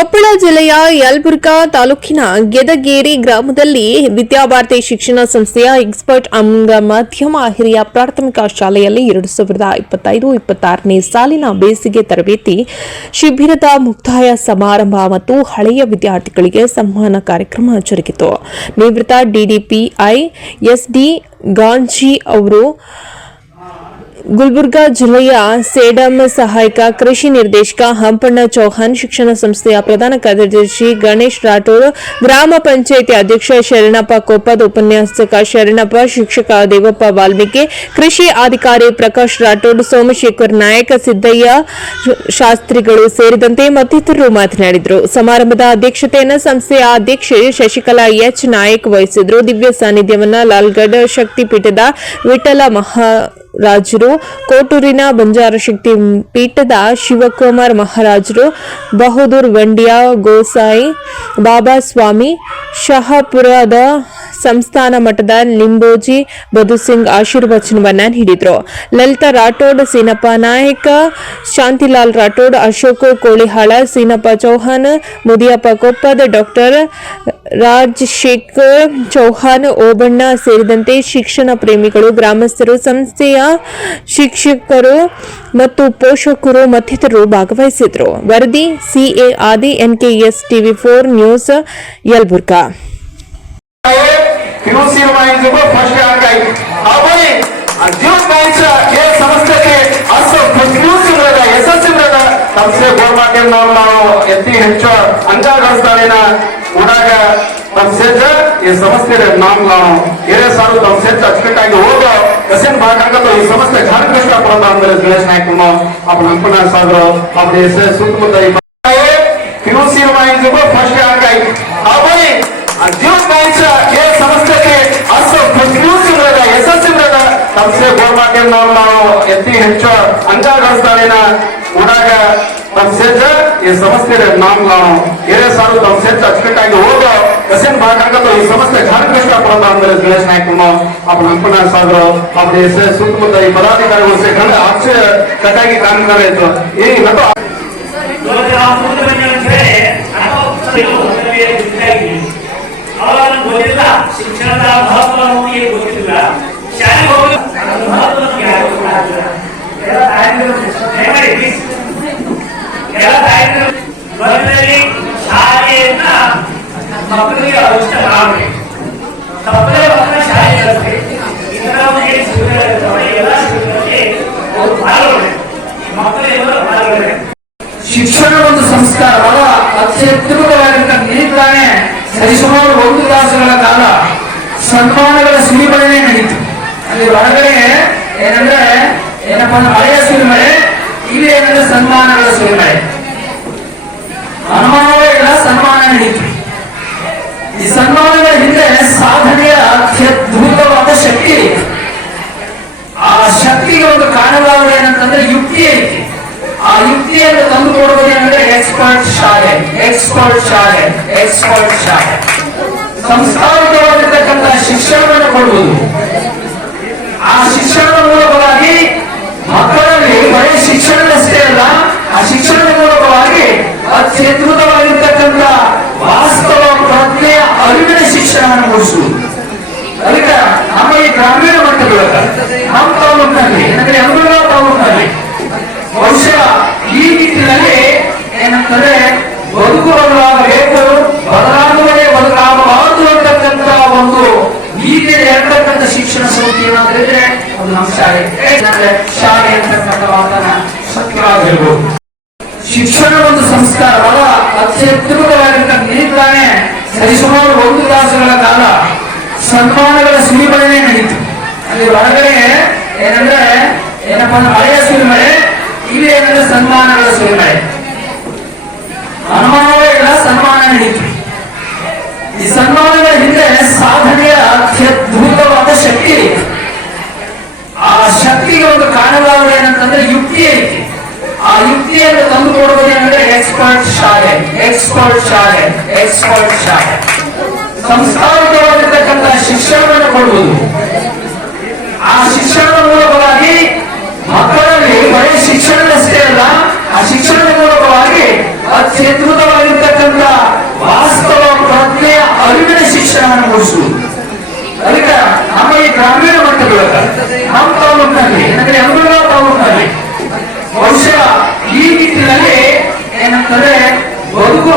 ಕೊಪ್ಪಳ ಜಿಲ್ಲೆಯ ಯಲಬುರ್ಗಾ ತಾಲೂಕಿನ ಗೆದಗೇರಿ ಗ್ರಾಮದಲ್ಲಿ ವಿದ್ಯಾಭಾರತಿ ಶಿಕ್ಷಣ ಸಂಸ್ಥೆಯ ಎಕ್ಸ್ಪರ್ಟ್ ಅಂಗ ಮಧ್ಯಮ ಹಿರಿಯ ಪ್ರಾಥಮಿಕ ಶಾಲೆಯಲ್ಲಿ 2025-26ನೇ ಸಾಲಿನ ಬೇಸಿಗೆ ತರಬೇತಿ ಶಿಬಿರದ ಮುಕ್ತಾಯ ಸಮಾರಂಭ ಮತ್ತು ಹಳೆಯ ವಿದ್ಯಾರ್ಥಿಗಳಿಗೆ ಸನ್ಮಾನ ಕಾರ್ಯಕ್ರಮ ಜರುಗಿತು. ನಿವೃತ್ತ ಡಿಡಿಪಿಐ ಎಸ್ಡಿ ಗಾಂಜಿ ಅವರು ಗುಲ್ಬರ್ಗಾ ಜಿಲ್ಲೆಯ ಸೇಡಂ ಸಹಾಯಕ ಕೃಷಿ ನಿರ್ದೇಶಕ ಹಂಪಣ್ಣ ಚೌಹಾಣ್, ಶಿಕ್ಷಣ ಸಂಸ್ಥೆಯ ಪ್ರಧಾನ ಕಾರ್ಯದರ್ಶಿ ಗಣೇಶ್ ರಾಠೋಡ್, ಗ್ರಾಮ ಪಂಚಾಯಿತಿ ಅಧ್ಯಕ್ಷ ಶರಣಪ್ಪ ಕೊಪ್ಪದ್, ಉಪನ್ಯಾಸಕ ಶರಣಪ್ಪ, ಶಿಕ್ಷಕ ದೇವಪ್ಪ ವಾಲ್ಮೀಕಿ, ಕೃಷಿ ಅಧಿಕಾರಿ ಪ್ರಕಾಶ್ ರಾಠೋಡ್, ಸೋಮಶೇಖರ್ ನಾಯಕ್, ಸಿದ್ದಯ್ಯ ಶಾಸ್ತ್ರಿಗಳು ಸೇರಿದಂತೆ ಮತ್ತಿತರರು ಮಾತನಾಡಿದರು. ಸಮಾರಂಭದ ಅಧ್ಯಕ್ಷತೆಯನ್ನು ಸಂಸ್ಥೆಯ ಅಧ್ಯಕ್ಷೆ ಶಶಿಕಲಾ ಎಚ್ ನಾಯಕ್ ವಹಿಸಿದರು. ದಿವ್ಯ ಸಾನ್ನಿಧ್ಯವನ್ನು ಲಾಲ್ಗಢ ಶಕ್ತಿಪೀಠದ ವಿಠಲ ಮಹಾರಾಜರು, ಕೋಟೂರಿನ ಬಂಜಾರ ಶಕ್ತಿ ಪೀಠದ ಶಿವಕುಮಾರ್ ಮಹಾರಾಜರು, ಬಹದ್ದೂರ್ ವಂಡಿಯಾ ಗೋಸಾಯಿ ಬಾಬಾ ಸ್ವಾಮಿ, ಶಹಾಪುರದ ಸಂಸ್ಥಾನ ಮಠದ ಲಿಂಬೋಜಿ ಬದುಸಿಂಗ್ ಆಶೀರ್ವಚನವನ್ನ ನೀಡಿದರು. ಲಲಿತಾ ರಾಠೋಡ್, ಸೀನಪ್ಪ ನಾಯಕ, ಶಾಂತಿಲಾಲ್ ರಾಠೋಡ್, ಅಶೋಕ್ ಕೋಳಿಹಾಳ, ಸೀನಪ್ಪ ಚೌಹಾಣ್, ಮುದಿಯಪ್ಪ ಕೊಪ್ಪದ್, ಡಾಕ್ಟರ್ ರಾಜಶೇಖರ್ ಚೌಹಾಣ್, ಓಬಣ್ಣ ಸೇರಿದಂತೆ ಶಿಕ್ಷಣ ಪ್ರೇಮಿಗಳು, ಗ್ರಾಮಸ್ಥರು, ಸಂಸ್ಥೆಯ ಶಿಕ್ಷಕರು ಮತ್ತು ಪೋಷಕರು ಮತ್ತಿತರರು ಭಾಗವಹಿಸಿದರು. ವರದಿ ಸಿಎ ಆದಿ, NKS TV4 news, Yelburga. First rank आई आपण जीवन बाईचा हे समजते असं फसलूच मिळाला यशस्वी मिळाला तमसे ಗೋರ್ಮಾಟೆ ನಾವು ಎತ್ತಿ ಹೆಚ್ಚು ಅಂಕ ಗಳಿಸ್ತಾರೇನ ಉಡಾಗ ತಮಸೆಜ ಈ ಸಮಸ್ಯೆ ನಾಮ್ ನಾವು ಏನೇ ಸಾರು ತಮಸೆಜ ಅಚ್ಚುಕಟ್ಟಾಗಿ ಹೋಗೋ ಕಸನ್ ಭಾಗಕ್ಕೆ ಈ ಸಮಸ್ಯೆ ಘನ ಕಷ್ಟ ಪಡೋದು ಅಂದ್ರೆ ಗಣೇಶ್ ನಾಯ್ಕಮ್ಮ आपण ಅಂಪಣ್ಣ ಸಾಗರ आपण ಎಸ್ ಸುತ್ತಮುತ್ತ ಪಿಯುಸಿ ಬಾಯಿಜ ಫಸ್ಟ್ ರैंक आई आपण जीवन बाईचा हे समजते असं फसलूच मिळाला यशस्वी मिळाला तमसे ಗೋರ್ಮಾಟೆ ನಾವು ಎತ್ತಿ ಹೆಚ್ಚು ಅಂಕ ಗಳಿಸ್ತಾರೇನ ಉಡಾಗ ತಮಸೆಜ ಈ ಸಮಸ್ಯೆ ನಾಮ್ ನಾವು ಏನೇ ಸಾರು ತಮಸೆಜ ಅಚ್ಚುಕಟ್ಟಾಗಿ ಹೋಗೋ ಕಸನ್ ಭಾಗಕ್ಕೆ ಈ ಸಮಸ್ಯೆ ಘನ ಕಷ್ಟ ಪಡೋದು ಅಂದ್ರೆ ಗಣೇಶ್ ನಾಯ್ಕಮ್ಮ आपण ಅಂಪಣ್ಣ ಸಾಗರ आपण ಎಸ್ ಸುತ್ತಮುತ್ತ ಈ ಪದಾಧಿಕಾರಿಗಳು ಸೇರ್ಕೊಂಡು ಅಚ್ಚುಕಟ್ಟಾಗಿ ಕಾರ್ಯಕ್ರಮ ಇತ್ತು ಈ ಮತ್ತು ಅವರನ್ನು ಗೊತ್ತಿಲ್ಲ ಶಿಕ್ಷಣದ ಮಹತ್ವವನ್ನು ಗೊತ್ತಿಲ್ಲ ಶಾಲೆ ಹೋಗಿ ಮಹತ್ವವನ್ನು ಶಾಲೆಯನ್ನ ಮಕ್ಕಳಿಗೆ ಅವಶ್ಯ ಮಾಡಬೇಕು. ತಪ್ಪದೇ ಮಕ್ಕಳ ಶಾಲೆ ಇರುತ್ತೆ ಇದರ ಎಲ್ಲ ಶಿಕ್ಷಣಕ್ಕೆ ಅವರು ಪಾಲ್ಗೊಳ್ಬೇಕು. ಮಕ್ಕಳೆಲ್ಲರೂ ಪಾಲ್ಗೊಳ್ಬೇಕು. ಶಿಕ್ಷಣ ಒಂದು ಸಂಸ್ಕಾರ ಬಹಳ ಅತ್ಯದ್ಭುತವಾಗಿರುವ ನೀಡಿದ್ದಾನೆ. ಸರಿಸುಮಾರು 1 ತಾಸುಗಳ ಕಾಲ ಸನ್ಮಾನಗಳ ಸುರಿಮಳೆ ನಡೀತು. ಅಲ್ಲಿ ಹೊರಗಡೆ ಏನಂದ್ರೆ ಏನಪ್ಪ ಹಳೆಯ ಸುರಿಮಳೆ, ಇಲ್ಲಿ ಏನಂದ್ರೆ ಸನ್ಮಾನಗಳ ಸುರಿಮಳೆ. ಅನುಮಾನವೇ ಇಲ್ಲ, ಸನ್ಮಾನ ನಡೀತು. ಈ ಸನ್ಮಾನಗಳ ಹಿಂದೆ ಸಾಧನೆಯ ಅತ್ಯದ್ಭುತವಾದ ಶಕ್ತಿ ಐತಿ. ಆ ಶಕ್ತಿಗೆ ಒಂದು ಕಾರಣವಾಗುವುದು ಏನಂತಂದ್ರೆ ಯುಕ್ತಿ ಐತಿ. ಆ ಯುಕ್ತಿಯನ್ನು ತಂದು ಕೊಡುವುದು ಏನಂದ್ರೆ ಎಕ್ಸ್ಪರ್ಟ್ ಶಾಲೆ. ಸಂಸ್ಕಾರವಾಗಿರ್ತಕ್ಕಂಥ ಶಿಕ್ಷಣವನ್ನು ಕೊಡುವುದು. ಆ ಶಿಕ್ಷಣದ ಮೂಲಕವಾಗಿ ಮಕ್ಕಳಲ್ಲಿ ಬರೀ ಶಿಕ್ಷಣದಷ್ಟೇ ಅಲ್ಲ, ಆ ಶಿಕ್ಷಣದ ಮೂಲಕವಾಗಿ ಅತ್ಯದ್ಭುತವಾಗಿರ್ತಕ್ಕಂಥ ವಾಸ್ತವ ಪ್ರಜ್ಞೆಯ ಅರಿವಿನ ಶಿಕ್ಷಣವನ್ನು ಕೊಡಿಸುವುದು. ಅದಕ್ಕೆ ನಮ್ಮ ಈ ಗ್ರಾಮೀಣ ಮಟ್ಟದೊಳಗೆ ನಮ್ಮ ತಾಲೂಕಿನಲ್ಲಿ ಏನಂದ್ರೆ ಯಲಬುರ್ಗಾ ತಾಲೂಕಿನಲ್ಲಿ ಬಹುಶಃ ಈ ನಿಟ್ಟಿನಲ್ಲಿ ಏನಂತಂದ್ರೆ ಬದುಕು ಬದಲಾಗಬೇಕು, ಬದಲಾಗುವುದೇ ಬದಲಾಗಬಾರದು ಅಂತಕ್ಕಂಥ ಒಂದು ನೀತಿ ಇರತಕ್ಕಂಥ ಶಿಕ್ಷಣ ಸಂಸ್ಥೆ ಏನಾದ್ರೆ ಅದು ನಮ್ಮ ಶಾಲೆ ಅಂತಕ್ಕಂಥ ಮಾತನ್ನ ಸತ್ಯವಾಗಿರ್ಬೋದು. ಶಿಕ್ಷಣ ಒಂದು ಸಂಸ್ಕಾರ ಬಹಳ ಅತ್ಯದ್ಭುತವಾಗಿರುವ ನೀಡಿದ್ದಾನೆ. ಸರಿಸುಮಾರು 1 ತಾಸುಗಳ ಕಾಲ ಸನ್ಮಾನಗಳ ಸುರಿಮಳೆ ನಡೀತು. ಅಲ್ಲಿ ಹೊರಗಡೆ ಏನಂದ್ರೆ ಏನಪ್ಪ ಹಳೆಯ ಸುರಿಮಳೆ, ಇಲ್ಲಿ ಏನಂದ್ರೆ ಸನ್ಮಾನಗಳ ಸುರಿಮಳೆ. ಅನುಮಾನವೇ ಇಲ್ಲ, ಸನ್ಮಾನ ನಡೀತು. ಈ ಸನ್ಮಾನಗಳ ಹಿಂದೆ ಸಾಧನೆಯ ಅತ್ಯದ್ಭುತವಾದ ಶಕ್ತಿ ಐತಿ. ಆ ಶಕ್ತಿಗೆ ಒಂದು ಕಾರಣವಾಗುವುದು ಏನಂತಂದ್ರೆ ಯುಕ್ತಿ ಐತಿ. ಆ ಯುಕ್ತಿಯನ್ನು ತಂದು ಕೊಡುವುದು ಏನಂದ್ರೆ ಎಕ್ಸ್ಪರ್ಟ್ ಶಾಲೆ. ಸಂಸ್ಕಾರವಾಗಿರ್ತಕ್ಕಂಥ ಶಿಕ್ಷಣವನ್ನು ಕೊಡುವುದು. ಆ ಶಿಕ್ಷಣದ ಮೂಲಕವಾಗಿ ಮಕ್ಕಳಲ್ಲಿ ಬರೀ ಶಿಕ್ಷಣದಷ್ಟೇ ಅಲ್ಲ, ಆ ಶಿಕ್ಷಣದ ಮೂಲಕವಾಗಿ ಅತ್ಯದ್ಭುತವಾಗಿರ್ತಕ್ಕಂಥ ಅರಿವನ್ನು ಮೂಡಿಸುವುದು. ಅದಕ್ಕೆ ನಮ್ಮ ಈ ಗ್ರಾಮೀಣ ಮಟ್ಟದೊಳಗ ನಮ್ಮ ತಾಲೂಕಿನಲ್ಲಿ ಏನಂದ್ರೆ ಯಮಗೌಡ ತಾಲೂಕಿನಲ್ಲಿ ಬಹುಶಃ ಈ ನಿಟ್ಟಿನಲ್ಲಿ ಏನಂತಂದ್ರೆ ಬದುಕುವ